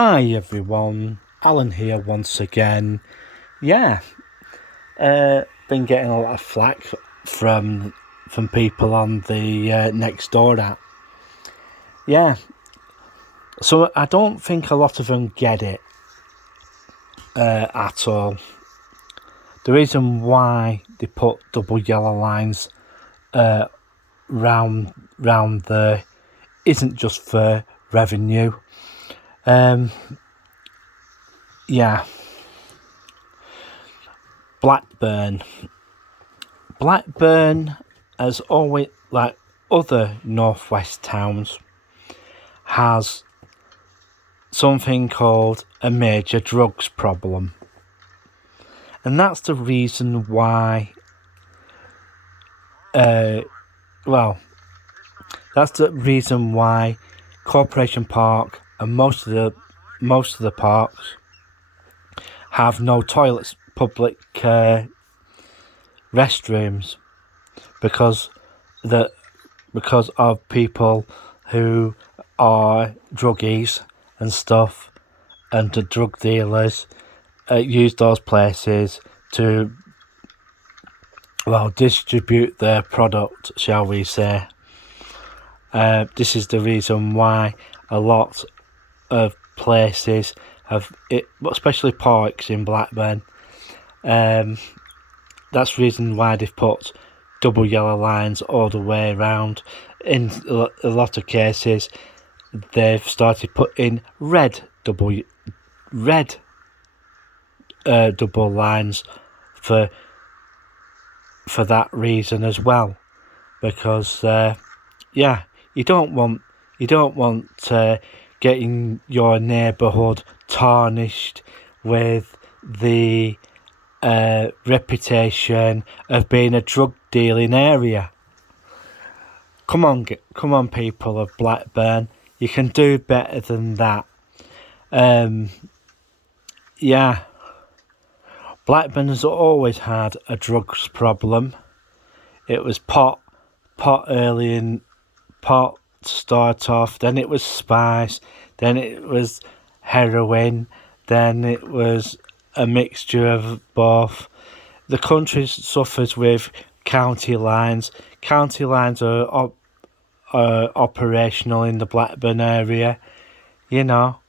Hi everyone, Alan here once again. Yeah, been getting a lot of flack from people on the Nextdoor app. Yeah, so I don't think a lot of them get it at all. The reason why they put double yellow lines round there isn't just for revenue. Yeah, Blackburn. Blackburn, as always, like other northwest towns, has something called a major drugs problem, and that's the reason why. That's the reason why Corporation Park and most of the parks have no toilets, public restrooms, because of people who are druggies and stuff, and the drug dealers use those places to distribute their product, shall we say. This is the reason why a lot of places have it, especially parks in Blackburn. That's the reason why they've put double yellow lines all the way around. In a lot of cases, they've started putting double lines for that reason as well, because you don't want getting your neighbourhood tarnished with the reputation of being a drug dealing area. Come on, people of Blackburn, you can do better than that. Blackburn has always had a drugs problem. It was pot early in pot to start off, then it was spice, then it was heroin, then it was a mixture of both. The country suffers with county lines. County lines are operational in the Blackburn area, you know.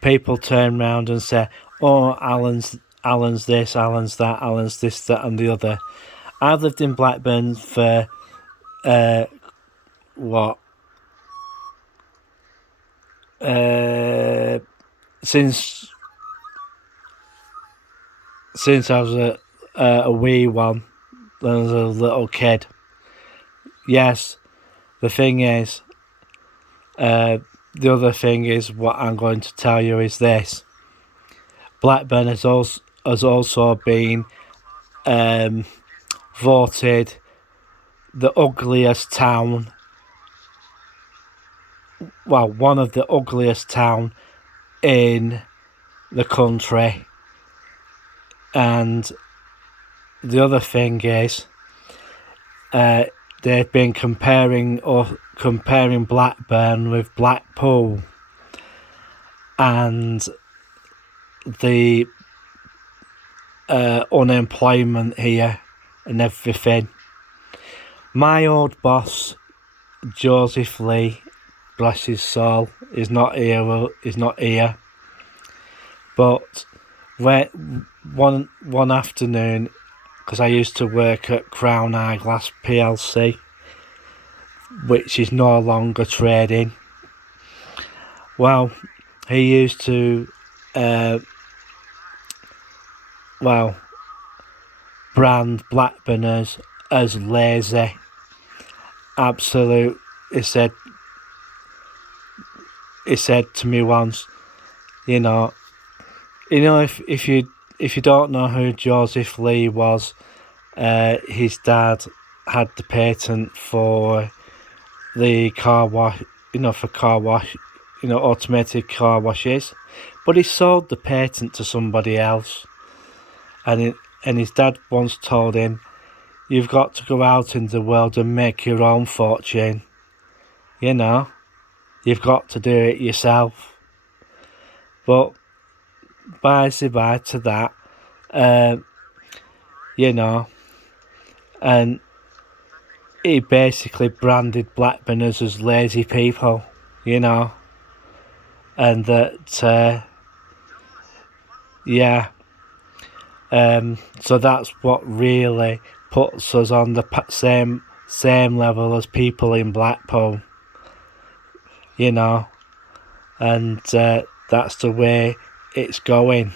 People turn round and say, "Oh, Alan's this, Alan's that, Alan's this, that, and the other." I've lived in Blackburn for since I was a wee one, when I was a little kid. Yes, the thing is, the other thing is, what I'm going to tell you is this: Blackburn has also been voted the ugliest town. Well, one of the ugliest town in the country. And the other thing is, they've been comparing Blackburn with Blackpool, and the unemployment here and everything. My old boss, Joseph Lee, bless his soul, is not here. But one afternoon, because I used to work at Crown Eyeglass PLC, which is no longer trading. Well, he used to brand Blackburn as lazy. Absolute. He said to me once, if you don't know who Joseph Lee was, his dad had the patent for the car wash, automated car washes, but he sold the patent to somebody else, and his dad once told him, "You've got to go out in the world and make your own fortune." You know, you've got to do it yourself. But by to that, you know, and he basically branded Blackburners as lazy people, you know, and that, yeah, so that's what really puts us on the same level as people in Blackpool, you know, and that's the way it's going.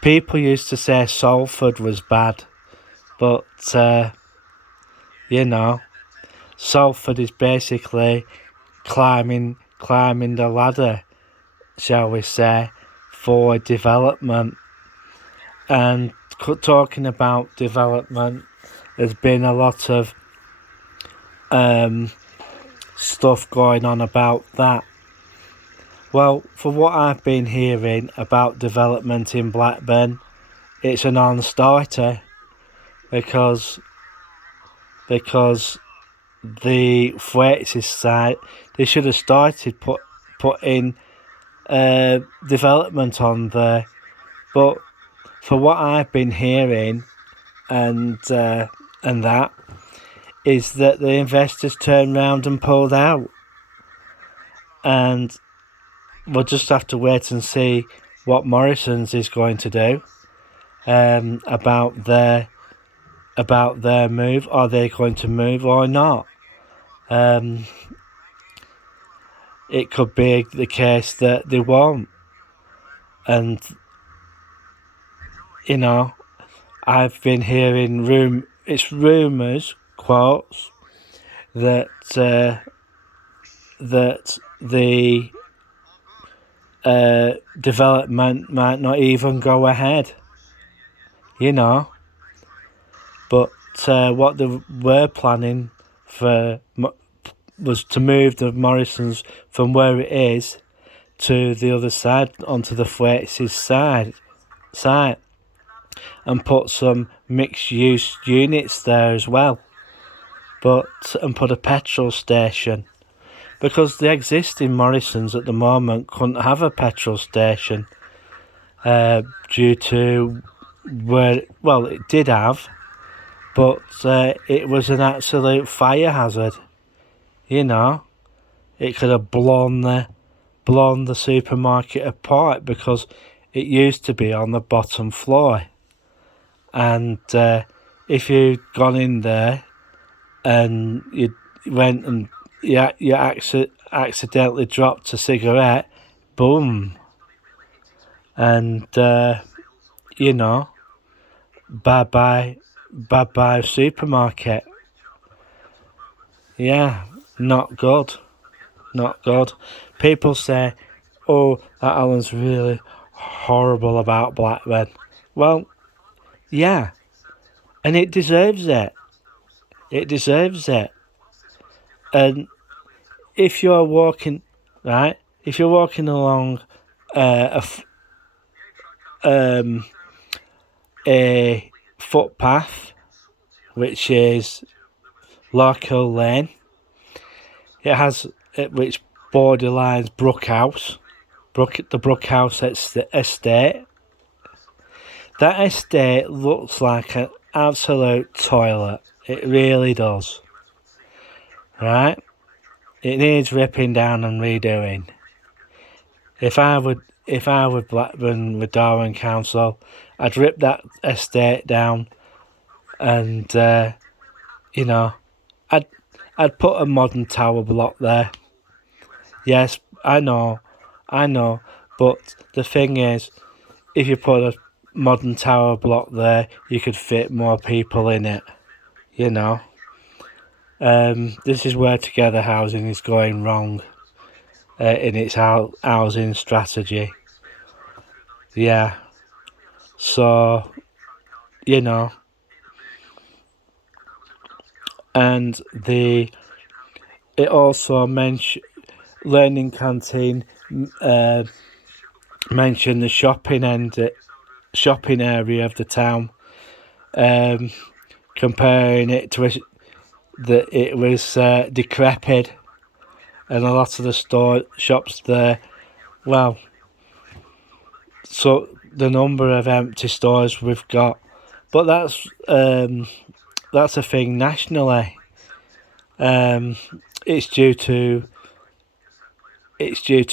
People used to say Salford was bad, but you know, Salford is basically climbing the ladder, shall we say, for development. And talking about development, there's been a lot of stuff going on about that. Well, from what I've been hearing about development in Blackburn, it's a non-starter because the Thwaites' side, they should have started putting development on there. But for what I've been hearing, and that is that the investors turned round and pulled out, and we'll just have to wait and see what Morrison's is going to do about their move. Are they going to move or not? It could be the case that they won't, and you know, I've been hearing rumours, quotes, that that the development might not even go ahead, you know. But what they were planning for was to move the Morrisons from where it is to the other side, onto the Thwaites' site, and put some mixed-use units there as well. And put a petrol station, because the existing Morrisons at the moment couldn't have a petrol station due to it did have, but it was an absolute fire hazard. You know, it could have blown the supermarket apart because it used to be on the bottom floor, and if you'd gone in there and you went and you accidentally dropped a cigarette, boom, and you know, bye bye supermarket. Yeah, not good. People say, oh, that Alan's really horrible about Blackburn. Well, yeah, and it deserves it. And if you're walking along a footpath, which is Larkhill Lane, which borderlines the Brookhouse estate. That estate looks like an absolute toilet. It really does. Right? It needs ripping down and redoing. If I would Blackburn with Darwen Council, I'd rip that estate down, and you know, I'd put a modern tower block there. Yes, I know, but the thing is, if you put a modern tower block there, you could fit more people in it, you know. This is where Together Housing is going wrong in its housing strategy. Yeah, so, you know, and it also Learning Canteen mentioned the shopping area of the town, comparing it that it was decrepit, and a lot of the shops there, well, so the number of empty stores we've got, but that's a thing nationally. It's due to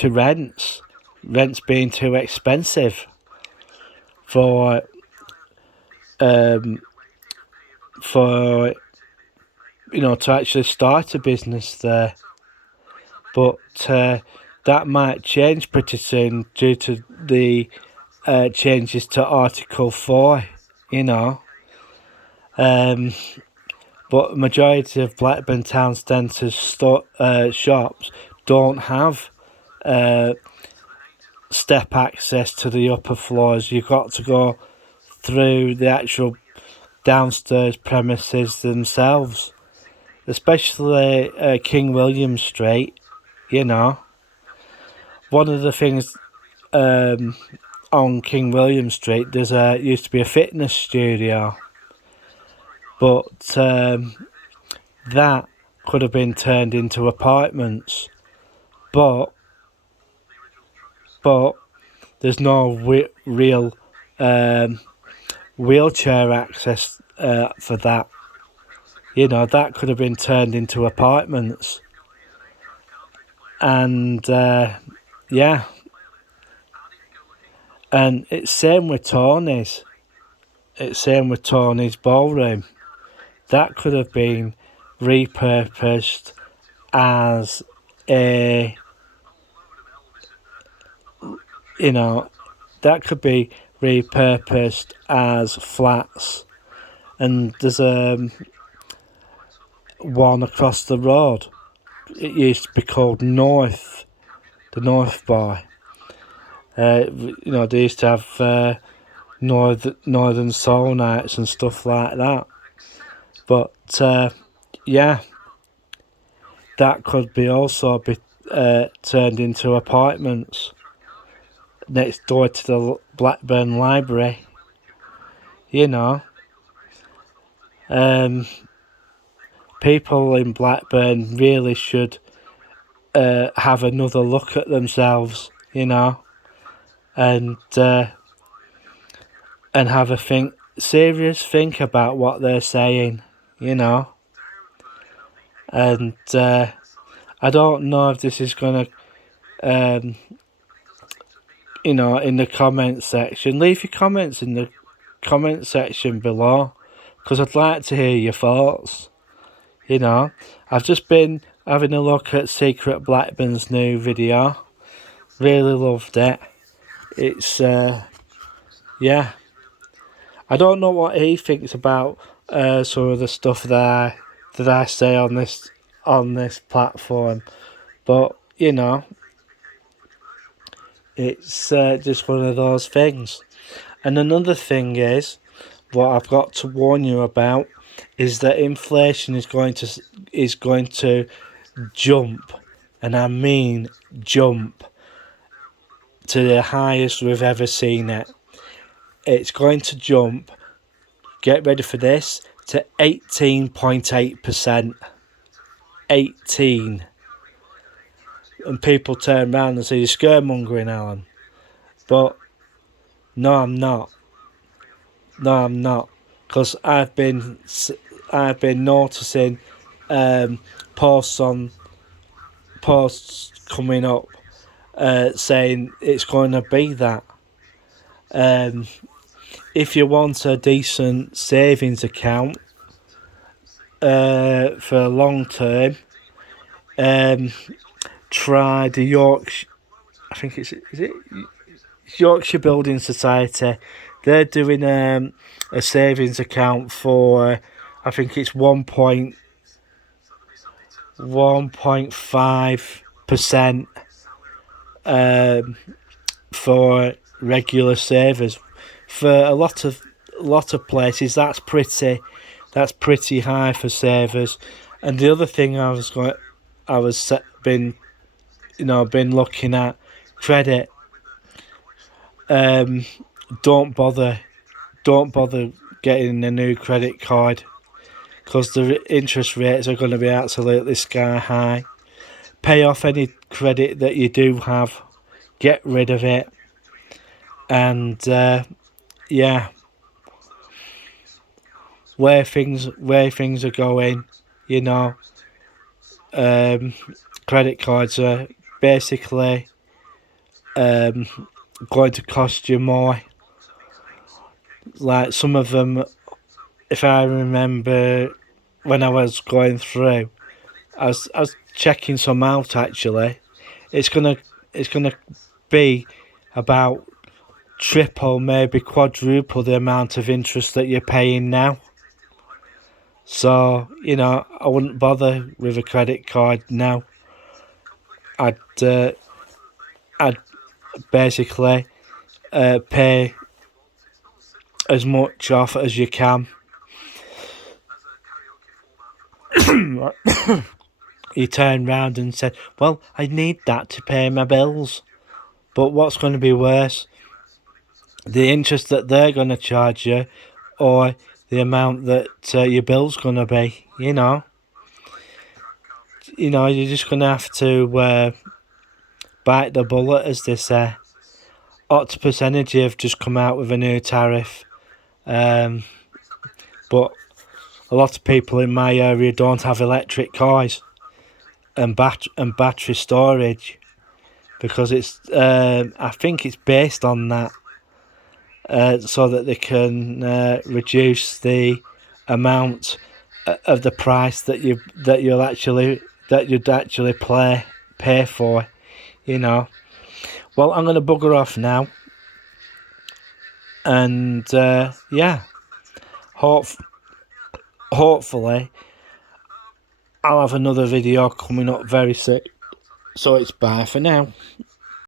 rents being too expensive for to actually start a business there. But that might change pretty soon due to the changes to Article 4, But majority of Blackburn town centre shops don't have step access to the upper floors. You've got to go through the actual downstairs premises themselves, especially King William Street. One of the things on King William Street, there's used to be a fitness studio, but that could have been turned into apartments, but there's no real wheelchair access for that. That could have been turned into apartments. And yeah, and it's same with Tony's. Ballroom. That could have been repurposed as a, that could be repurposed as flats. And there's one across the road. It used to be called the North Bar. They used to have Northern Soul nights and stuff like that. But yeah, that could be turned into apartments next door to the Blackburn Library. People in Blackburn really should have another look at themselves, and have a serious think about what they're saying, And I don't know if this is gonna, in the comment section. Leave your comments in the comment section below, because I'd like to hear your thoughts. I've just been having a look at Secret Blackburn's new video. Really loved it. It's yeah. I don't know what he thinks about some of the stuff that I say on this platform, but it's just one of those things. And another thing is, what I've got to warn you about is that inflation is going to jump, and I mean jump, to the highest we've ever seen it. It's going to jump, get ready for this, to 18.8%. 18. And people turn around and say, you're scaremongering, Alan. But no, I'm not. Because I've been noticing posts coming up saying it's going to be that. If you want a decent savings account for long term, try the Yorkshire. I think is it Yorkshire Building Society. They're doing a savings account for, I think it's 1.5% for regular savers. For a lot of places, that's pretty high for savers. And the other thing been looking at, credit. Don't bother getting a new credit card, because the interest rates are going to be absolutely sky high. Pay off any credit that you do have, get rid of it, and yeah, where things are going, you know, credit cards are basically going to cost you more. Like some of them, if I remember when I was going through, I was checking some out actually. It's gonna be about triple, maybe quadruple the amount of interest that you're paying now. So, you know, I wouldn't bother with a credit card now. I'd basically pay as much off as you can. You turn round and said, well, I need that to pay my bills. But what's going to be worse? The interest that they're going to charge you, or the amount that your bill's going to be, you know. You know, you're just going to have to bite the bullet, as they say. Octopus Energy have just come out with a new tariff. But a lot of people in my area don't have electric cars and battery storage, because it's I think it's based on that, so that they can reduce the amount of the price that you'd actually pay for, you know. Well, I'm going to bugger off now, and yeah, hopefully I'll have another video coming up very soon. So it's bye for now.